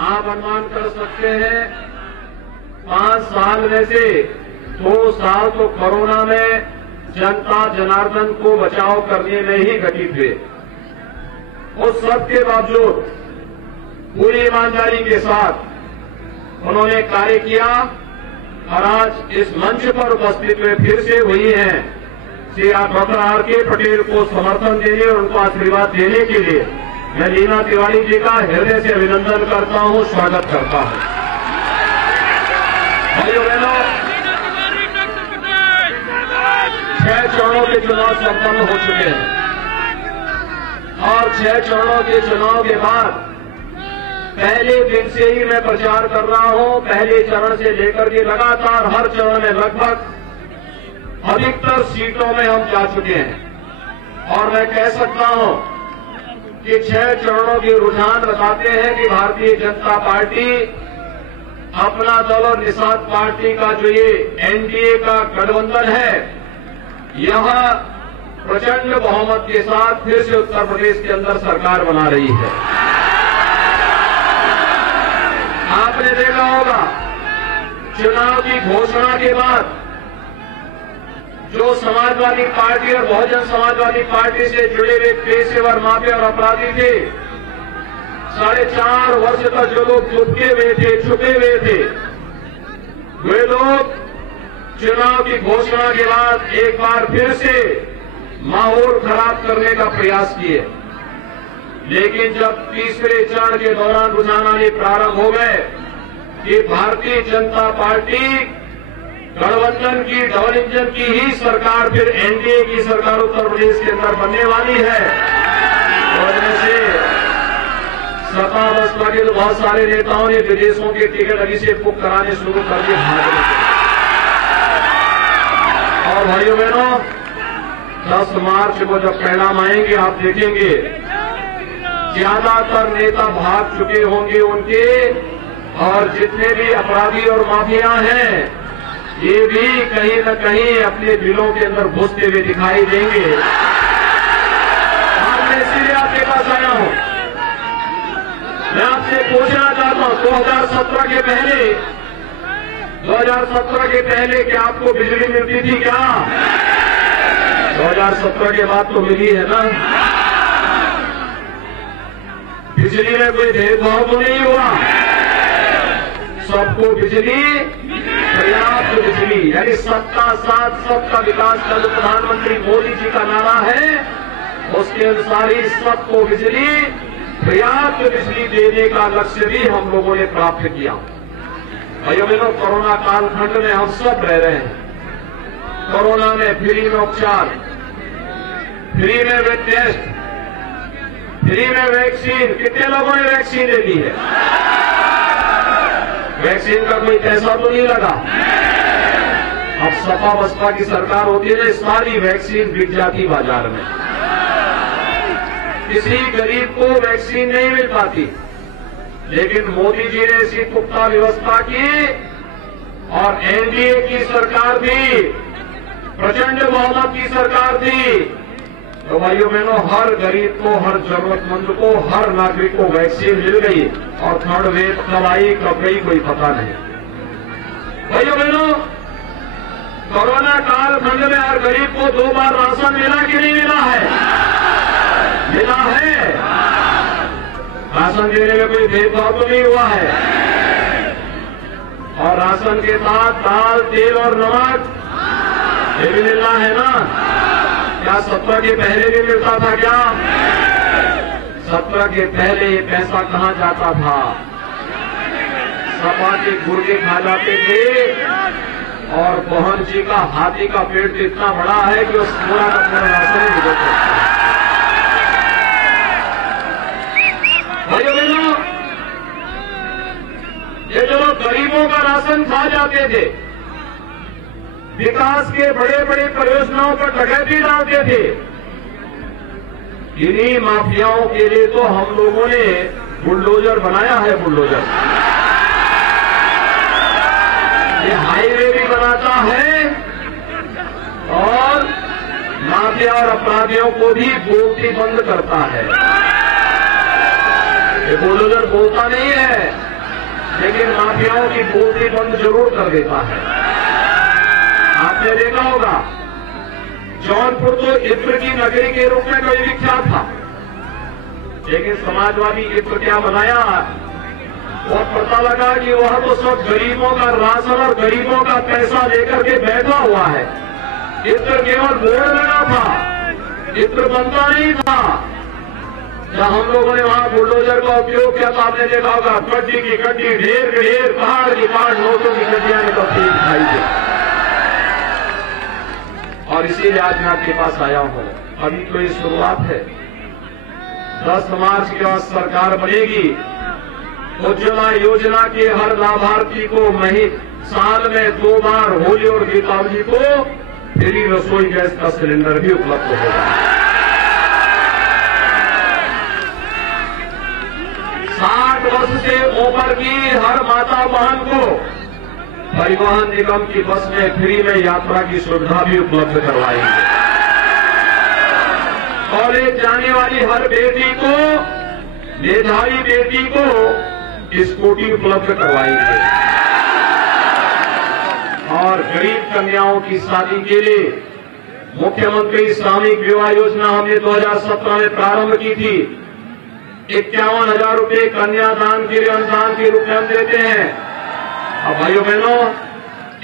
आप अनुमान कर सकते हैं 5 साल में से 2 साल तो कोरोना में जनता जनार्दन को बचाव करने में ही घटित हुए। उस सब के बावजूद पूरी ईमानदारी के साथ उन्होंने कार्य किया और आज इस मंच पर उपस्थित हुए फिर से वही हैं श्री डॉक्टर आर.के. पटेल को समर्थन देने और उनको आशीर्वाद देने के लिए मैं लीना तिवारी जी का हृदय से अभिनंदन करता हूं, स्वागत करता हूं। भाइयों बहनों, 6 चरणों के चुनाव संपन्न हो चुके हैं और 6 चरणों के चुनाव के बाद पहले दिन से ही मैं प्रचार कर रहा हूं। पहले चरण से लेकर के लगातार हर चरण में लगभग अधिकतर सीटों में हम जा चुके हैं और मैं कह सकता हूं कि 6 चरणों के रुझान बताते हैं कि भारतीय जनता पार्टी अपना दल और निषाद पार्टी का जो ये एनडीए का गठबंधन है, यहां प्रचंड बहुमत के साथ फिर से उत्तर प्रदेश के अंदर सरकार बना रही है। आपने देखा होगा चुनाव की घोषणा के बाद जो समाजवादी पार्टी और बहुजन समाजवादी पार्टी से जुड़े हुए पेशेवर माफिया और अपराधी थे, 4.5 वर्ष तक जो लोग छुपे हुए थे, वे लोग चुनाव की घोषणा के बाद एक बार फिर से माहौल खराब करने का प्रयास किए। लेकिन जब तीसरे चरण के दौरान रुझान आने प्रारंभ हो गए कि भारतीय जनता पार्टी गठबंधन की डबल इंजन की ही सरकार फिर एनडीए की सरकार उत्तर प्रदेश के अंदर बनने वाली है, वजह से सपा बसपा के बहुत सारे नेताओं ने विदेशों के टिकट अभी से बुक कराने शुरू कर दिए भागने के। और भाइयों बहनों, 10 मार्च को जब परिणाम आएंगे आप देखेंगे ज्यादातर नेता भाग चुके होंगे उनके, और जितने भी अपराधी और माफिया हैं ये भी कहीं न कहीं अपने दिलों के अंदर घुसते हुए दिखाई देंगे। आज मैं इसीलिए आपके पास आया हूं। मैं आपसे पूछना चाहता हूं 2017 के पहले क्या आपको बिजली मिलती थी क्या? 2017 के बाद तो मिली है ना। बिजली में कोई भेदभाव तो नहीं हुआ, सबको बिजली, पर्याप्त बिजली, यानी सबका साथ सबका विकास का जो प्रधानमंत्री मोदी जी का नारा है उसके अनुसार ही सबको बिजली, पर्याप्त बिजली देने का लक्ष्य भी हम लोगों ने प्राप्त किया। भाइयों बहनों, कोरोना कालखंड में हम सब रह रहे हैं। कोरोना में फ्री में उपचार, फ्री में टेस्ट, फ्री में वैक्सीन। कितने लोगों ने वैक्सीन ले ली है? वैक्सीन का कोई पैसा तो नहीं लगा। अब सपा बसपा की सरकार होती है ना, सारी वैक्सीन बिक जाती बाजार में, किसी गरीब को वैक्सीन नहीं मिल पाती। लेकिन मोदी जी ने ऐसी पुख्ता व्यवस्था की और एनडीए की सरकार थी, प्रचंड बहुमत की सरकार थी, तो भाइयों बहनों हर गरीब को, हर जरूरतमंद को, हर नागरिक को वैक्सीन मिल गई और थर्ड वेव कब आई कब गई कोई पता नहीं। भाइयों बहनों, कोरोना कालखंड में हर गरीब को 2 बार राशन मिला कि नहीं मिला है? मिला है। राशन देने में कोई भेदभाव तो नहीं हुआ है। और राशन के साथ दाल, तेल और नमक ये भी मिलना है ना। क्या 17 के पहले भी मिलता था क्या? 17 के पहले ये पैसा कहां जाता था? सपा के गुर्गे खा जाते थे और मोहन जी का हाथी का पेट इतना बड़ा है कि उस पूरा का पूरा राशन ही निकल सकता है। भाइयों बहनों, ये जो लोग गरीबों का राशन खा जाते थे, विकास के बड़े बड़े परियोजनाओं पर डकैती डालते थे, इन्हीं माफियाओं के लिए तो हम लोगों ने बुलडोजर बनाया है। बुलडोजर ये हाईवे भी बनाता है और माफिया और अपराधियों को भी बोलती बंद करता है। ये बुलडोजर बोलता नहीं है, लेकिन माफियाओं की बोलती बंद जरूर कर देता है। आपने देखा होगा जौनपुर तो इत्र की नगरी के रूप में कभी विख्यात था, लेकिन समाजवादी इत्र क्या बनाया और पता लगा कि वह तो सब गरीबों का राशन और गरीबों का पैसा लेकर के बैठा हुआ है। इत्र केवल बोर्ड लगा था, इत्र बनता नहीं था। जब हम लोगों ने वहां बुलडोजर का उपयोग किया तो आपने देखा होगा गड्डी की गड्डी, ढेर की ढेर, पहाड़ की पहाड़, नोटों की गड्डियां निकलती दिखाई दी। और इसीलिए आज मैं आपके पास आया हूं। अभी तो ये शुरुआत है। 10 मार्च के बाद सरकार बनेगी। उज्ज्वला योजना के हर लाभार्थी को साल में 2 बार होली और दीपावली को फ्री रसोई गैस का सिलेंडर भी उपलब्ध होगा। 60 वर्ष से ऊपर की हर माता बहन को परिवहन निगम की बस में फ्री में यात्रा की सुविधा भी उपलब्ध करवाएंगे। कॉलेज जाने वाली हर बेटी को, मेधावी बेटी को स्कूटी उपलब्ध करवाएंगे। और गरीब कन्याओं की शादी के लिए मुख्यमंत्री सामूहिक विवाह योजना हमने 2017 में प्रारंभ की थी। 51,000 रुपये कन्यादान के लिए अनुदान के रूप में हम देते हैं। अब भाइयों बहनों,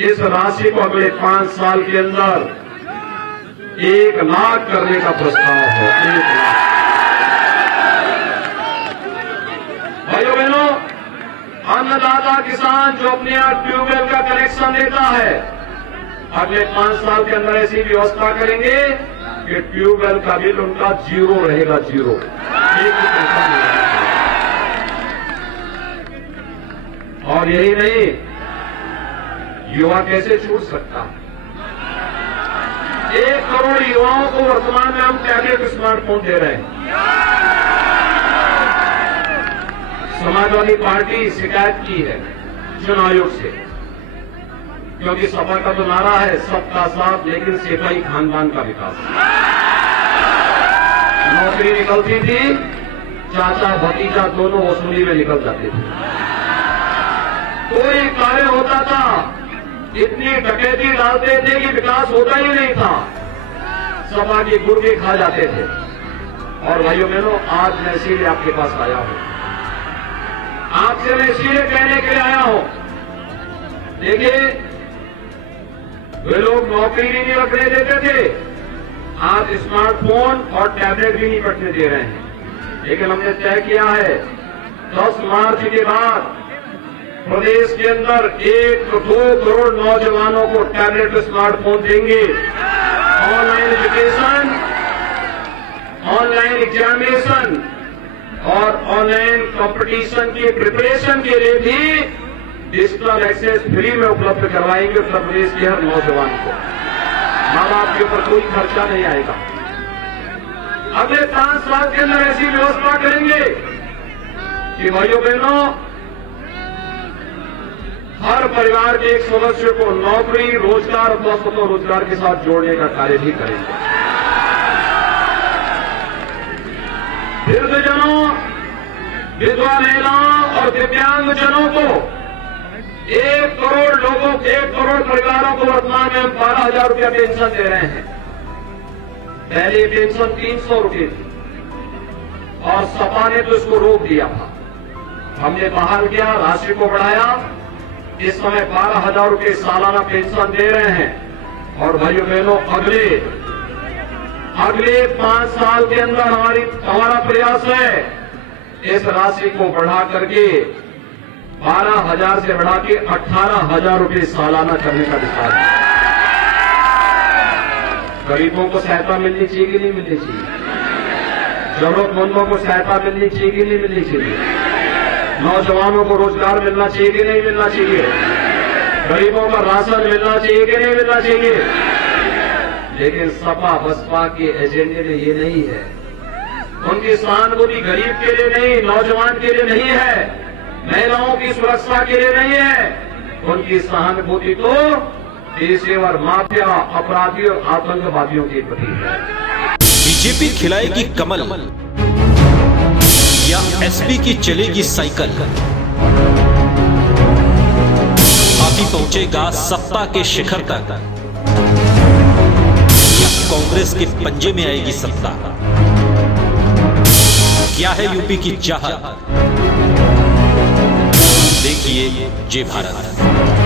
इस राशि को अगले 5 साल के अंदर 1 लाख करने का प्रस्ताव है। 1 लाख। भाइयों बहनों, अन्नदाता किसान जो अपने यहाँ ट्यूबवेल का कनेक्शन देता है, अगले 5 साल के अंदर ऐसी व्यवस्था करेंगे कि ट्यूबवेल का बिल उनका 0 रहेगा, 0। 1 भी पैसा नहीं रहेगा। और यही नहीं, युवा कैसे छूट सकता? 1 करोड़ युवाओं को वर्तमान में हम टैबलेट स्मार्टफोन दे रहे हैं। समाजवादी पार्टी शिकायत की है चुनाव आयोग से, क्योंकि सपा का तो नारा है सबका साथ लेकिन सिपाही खानदान का विकास। नौकरी निकलती थी, चाचा भतीजा दोनों वसूली में निकल जाते थे। कोई कार्य होता था, इतनी डकैती डालते थे कि विकास होता ही नहीं था। सपा के गुर्गे खा जाते थे। और भाइयों बहनों, आज मैं इसीलिए आपके पास आया हूं। आपसे मैं इसीलिए कहने के लिए आया हूं, देखिए वे लोग नौकरी नहीं रखने देते थे, आज स्मार्टफोन और टैबलेट भी नहीं रखने दे रहे हैं। लेकिन हमने तय किया है 10 मार्च के बाद प्रदेश के अंदर 1-2 करोड़ नौजवानों को टैबलेट स्मार्टफोन देंगे। ऑनलाइन एजुकेशन, ऑनलाइन एग्जामिनेशन और ऑनलाइन कंपटीशन की प्रिपरेशन के लिए भी डिजिटल एक्सेस फ्री में उपलब्ध करवाएंगे उत्तर प्रदेश के हर नौजवान को। माँ बाप के ऊपर कोई खर्चा नहीं आएगा। अगले 5 साल के अंदर ऐसी व्यवस्था करेंगे कि भाइयों बहनों, हर परिवार के एक सदस्य को नौकरी, रोजगार अथवा स्वतः रोजगार के साथ जोड़ने का कार्य भी करेंगे। वृद्धजनों, विधवा महिलाओं और दिव्यांगजनों को 1 करोड़ लोगों, 1 करोड़ परिवारों को वर्तमान में हम 12,000 रुपया पेंशन दे रहे हैं। पहले पेंशन 300 रुपये थी और सपा ने तो इसको रोक दिया था। हमने बहाल किया, राशि को बढ़ाया। इस समय 12,000 रुपये सालाना पेंशन दे रहे हैं। और भाइयों बहनों, अगले 5 साल के अंदर हमारा प्रयास है इस राशि को बढ़ा करके 12,000 से बढ़ा के 18,000 रुपये सालाना करने का विचार है। गरीबों को सहायता मिलनी चाहिए कि नहीं मिलनी चाहिए? जरूरतमंदों को सहायता मिलनी चाहिए कि नहीं मिलनी चाहिए? नौजवानों को रोजगार मिलना चाहिए कि नहीं मिलना चाहिए? गरीबों का राशन मिलना चाहिए कि नहीं मिलना चाहिए? लेकिन सपा बसपा के एजेंडे में ये नहीं है। उनकी सहानुभूति गरीब के लिए नहीं, नौजवान के लिए नहीं है, महिलाओं की सुरक्षा के लिए नहीं है। उनकी सहानुभूति तो पेशेवर माफिया, अपराधियों और आतंकवादियों के प्रति है। बीजेपी खिलाएगी कमल या एसपी की चलेगी साइकिल? पहुंचेगा सत्ता के शिखर तक या कांग्रेस के पंजे में आएगी सत्ता? क्या है यूपी की चाहत? देखिए जय भारत।